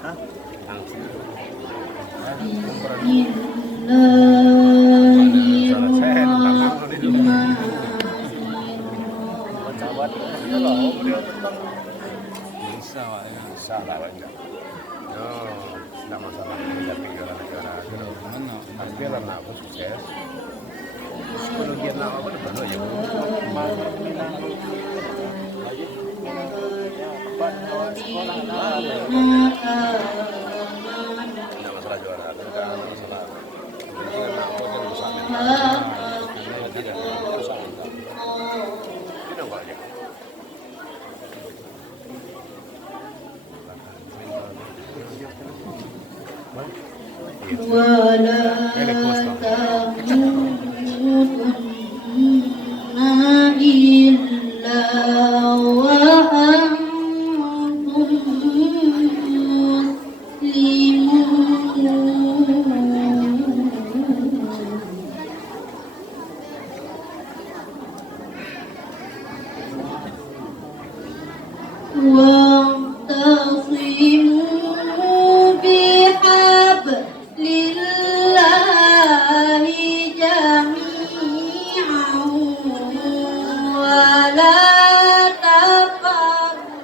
Hah? Bisa, Pak, ya. Bisa lah banyak. Oh, tidak masalah menghadapi negara-negara. Mana? Tapi lah nak aku sukses. Psikologi nak apa benar ya? Tidak masalah juara, tidak masalah. Penting nak aku kan bisa mental. Tidak bisa mental. Tidak banyak. ولا تموتن إلا وأنتم مسلمون واعتصموا بحبل الله جميعا ولا تفرقوا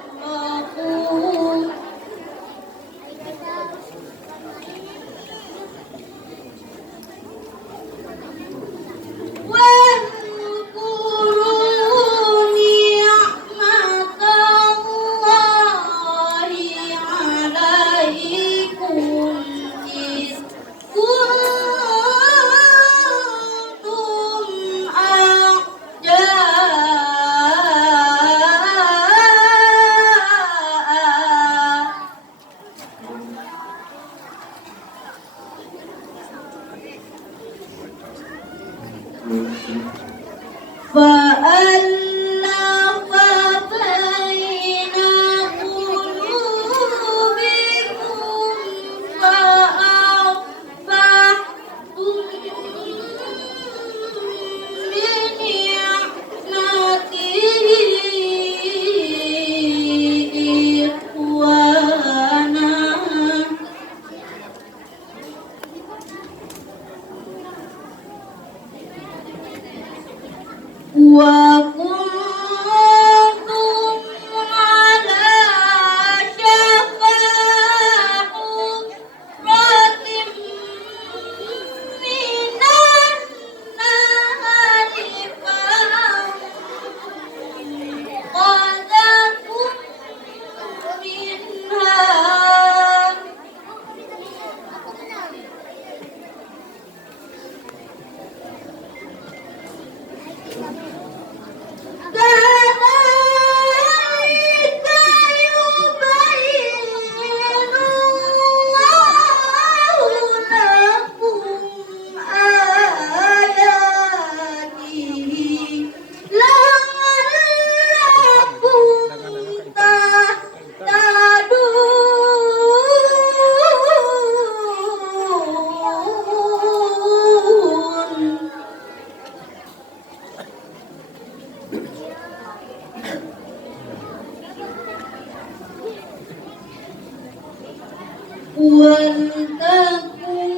واذكروا نعمة الله عليكم إذ كنتم أعداء فألف بين قلوبكم فأصبحتم بنعمته إخوانا وكنتم على شفا حفرة من النار فأنقذكم منها كذلك يبين الله لكم آياته لعلكم تهتدون ولتكن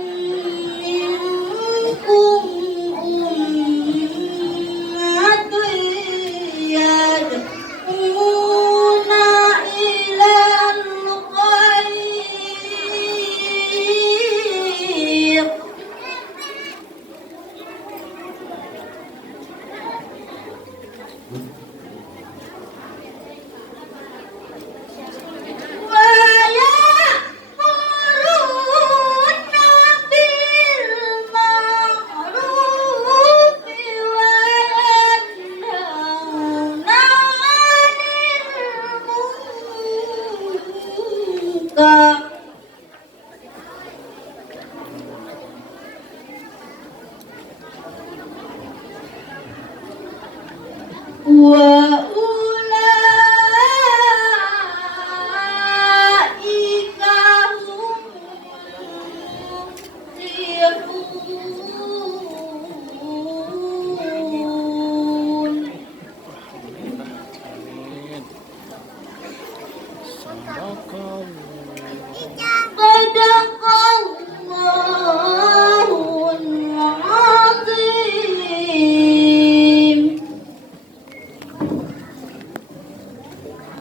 منكم أمة يدعون إلى الخير وأولئك هم المفلحون Sadaqallah.